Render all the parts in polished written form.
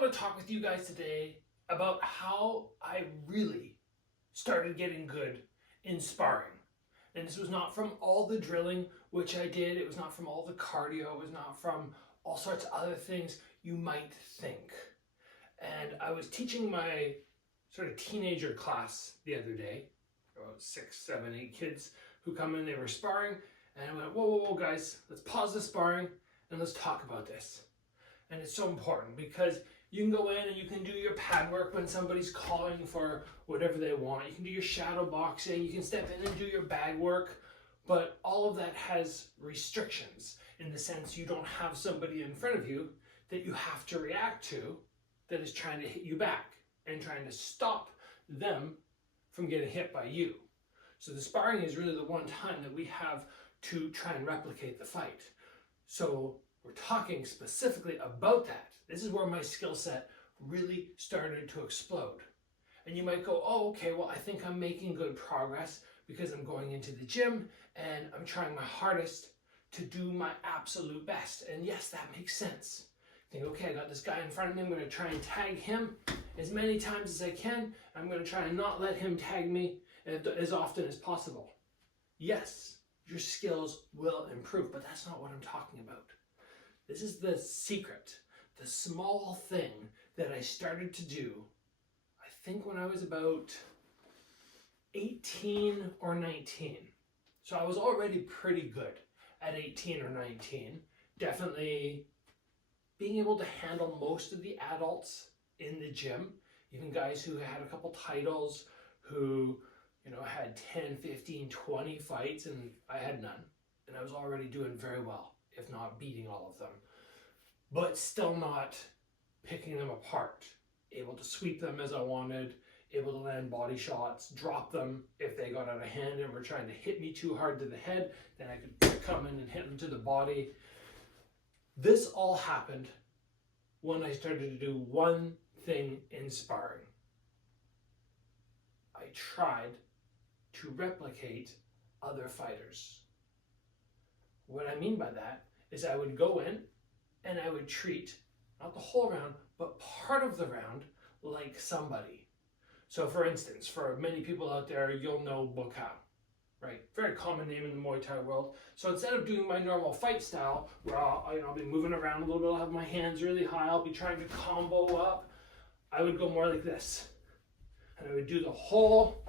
want to talk with you guys today about how I really started getting good in sparring. And this was not from all the drilling, which I did. It was not from all the cardio. It was not from all sorts of other things you might think. And I was teaching my sort of teenager class the other day, about 6, 7, 8 kids who come in, they were sparring. And I went, whoa, guys, let's pause the sparring and let's talk about this. And it's so important because you can go in and you can do your pad work when somebody's calling for whatever they want. You can do your shadow boxing, you can step in and do your bag work, but all of that has restrictions in the sense you don't have somebody in front of you that you have to react to that is trying to hit you back and trying to stop them from getting hit by you. So the sparring is really the one time that we have to try and replicate the fight. So we're talking specifically about that. This is where my skill set really started to explode. And you might go, oh, okay, well, I think I'm making good progress because I'm going into the gym and I'm trying my hardest to do my absolute best. And yes, that makes sense. Think, okay, I got this guy in front of me. I'm going to try and tag him as many times as I can. I'm going to try and not let him tag me as often as possible. Yes, your skills will improve, but that's not what I'm talking about. This is the secret, the small thing that I started to do, I think when I was about 18 or 19. So I was already pretty good at 18 or 19. Definitely being able to handle most of the adults in the gym, even guys who had a couple titles, who, you know, had 10, 15, 20 fights, and I had none. And I was already doing very well, if not beating all of them, but still not picking them apart, able to sweep them as I wanted, able to land body shots, drop them if they got out of hand and were trying to hit me too hard to the head, then I could come in and hit them to the body. This all happened when I started to do one thing in sparring. I tried to replicate other fighters. What I mean by that is I would go in and I would treat, not the whole round, but part of the round like somebody. So for instance, for many people out there, you'll know Buakaw, right? Very common name in the Muay Thai world. So instead of doing my normal fight style, where I'll be moving around a little bit, I'll have my hands really high, I'll be trying to combo up, I would go more like this. And I would do the whole,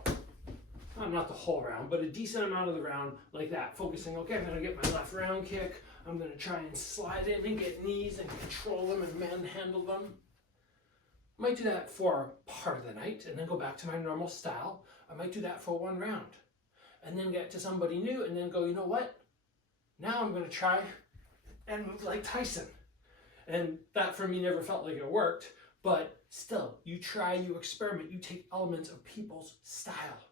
not the whole round, but a decent amount of the round like that, focusing, okay, I'm gonna get my left round kick, I'm gonna try and slide in and get knees and control them and manhandle them. Might do that for part of the night and then go back to my normal style. I might do that for one round and then get to somebody new and then go, you know what? Now I'm gonna try and move like Tyson. And that for me never felt like it worked, but still, you try, you experiment, you take elements of people's style.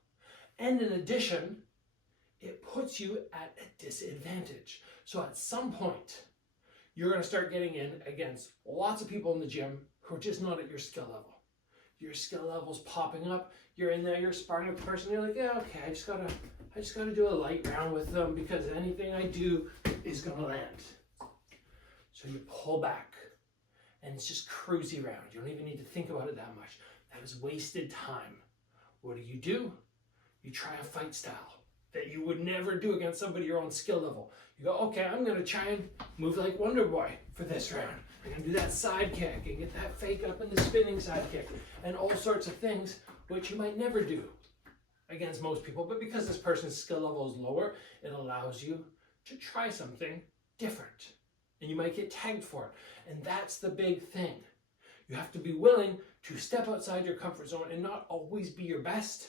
And in addition, it puts you at a disadvantage. So at some point, you're going to start getting in against lots of people in the gym who are just not at your skill level. Your skill level's popping up. You're in there, you're sparring with the person. You're like, yeah, okay, I just gotta do a light round with them because anything I do is going to land. So you pull back, and it's just cruisy round. You don't even need to think about it that much. That is wasted time. What do? You try a fight style that you would never do against somebody your own skill level. You go, okay, I'm gonna try and move like Wonder Boy for this round. I'm gonna do that side kick and get that fake up and the spinning side kick and all sorts of things which you might never do against most people, but because this person's skill level is lower, it allows you to try something different. And you might get tagged for it. And that's the big thing. You have to be willing to step outside your comfort zone and not always be your best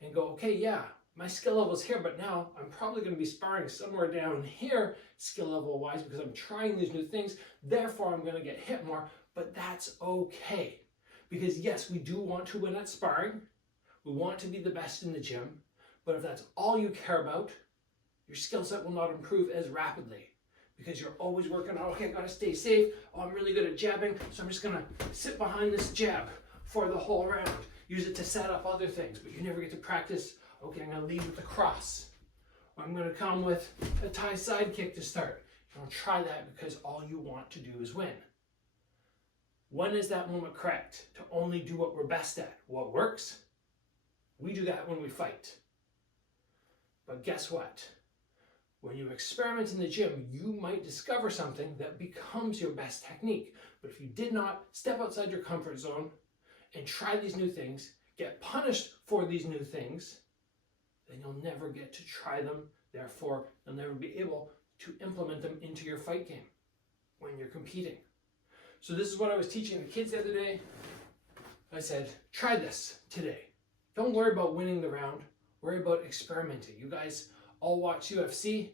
and go, okay, yeah, my skill level is here, but now I'm probably going to be sparring somewhere down here skill level wise because I'm trying these new things. Therefore, I'm going to get hit more, but that's okay. Because yes, we do want to win at sparring. We want to be the best in the gym, but if that's all you care about, your skill set will not improve as rapidly. Because you're always working on, okay, I gotta stay safe. Oh, I'm really good at jabbing, so I'm just gonna sit behind this jab for the whole round. Use it to set up other things, but you never get to practice, okay, I'm gonna lead with the cross. Or I'm gonna come with a Thai side kick to start. You don't try that because all you want to do is win. When is that moment correct to only do what we're best at? What works? We do that when we fight. But guess what? When you experiment in the gym, you might discover something that becomes your best technique. But if you did not step outside your comfort zone and try these new things, get punished for these new things, then you'll never get to try them. Therefore, you'll never be able to implement them into your fight game when you're competing. So this is what I was teaching the kids the other day. I said, try this today. Don't worry about winning the round. Worry about experimenting. You guys all watch UFC.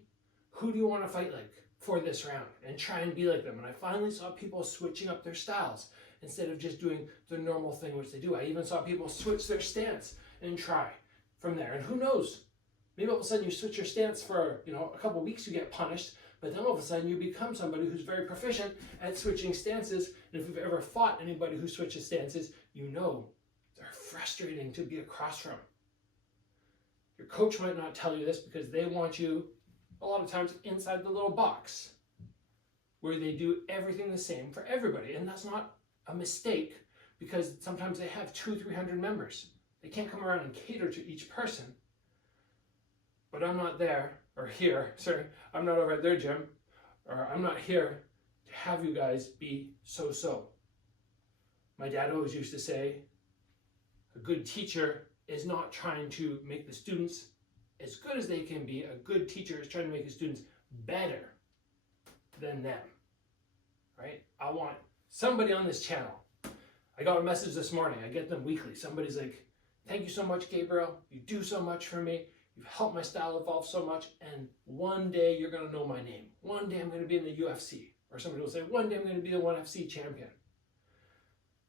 Who do you want to fight like for this round? And try and be like them. And I finally saw people switching up their styles instead of just doing the normal thing which they do. I even saw people switch their stance and try from there. And who knows? Maybe all of a sudden you switch your stance for a couple of weeks, you get punished. But then all of a sudden you become somebody who's very proficient at switching stances. And if you've ever fought anybody who switches stances, you know they're frustrating to be across from. Your coach might not tell you this because they want you a lot of times inside the little box where they do everything the same for everybody. And that's not a mistake because sometimes they have 200-300 members. They can't come around and cater to each person. But I'm not there, or here, sorry, I'm not over at their gym, or I'm not here to have you guys be so-so. My dad always used to say, a good teacher is not trying to make the students as good as they can be. A good teacher is trying to make the students better than them, right? I want somebody on this channel. I got a message this morning. I get them weekly. Somebody's like, thank you so much, Gabriel. You do so much for me. You've helped my style evolve so much. And one day you're going to know my name. One day I'm going to be in the UFC. Or somebody will say, one day I'm going to be the ONE FC champion.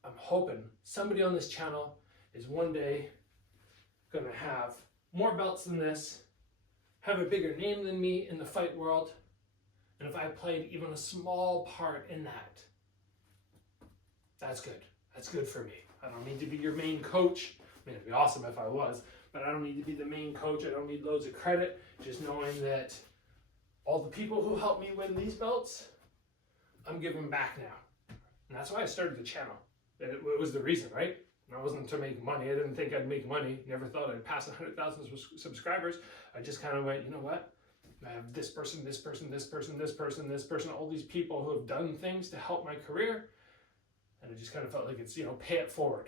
I'm hoping somebody on this channel is one day going to have more belts than this, have a bigger name than me in the fight world, and if I played even a small part in that, that's good. That's good for me. I don't need to be your main coach. I mean, it'd be awesome if I was, but I don't need to be the main coach. I don't need loads of credit. Just knowing that all the people who helped me win these belts, I'm giving back now. And that's why I started the channel. It was the reason, right? It wasn't to make money. I didn't think I'd make money. Never thought I'd pass 100,000 subscribers. I just kind of went, you know what? I have this person, this person, this person, this person, this person, all these people who have done things to help my career. And I just kind of felt like it's, pay it forward.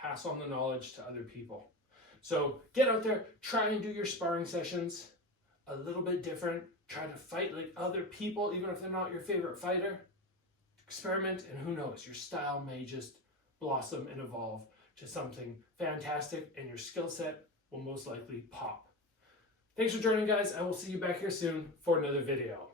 Pass on the knowledge to other people. So get out there, try and do your sparring sessions a little bit different. Try to fight like other people, even if they're not your favorite fighter. Experiment, and who knows, your style may just blossom and evolve to something fantastic, and your skill set will most likely pop. Thanks for joining, guys. I will see you back here soon for another video.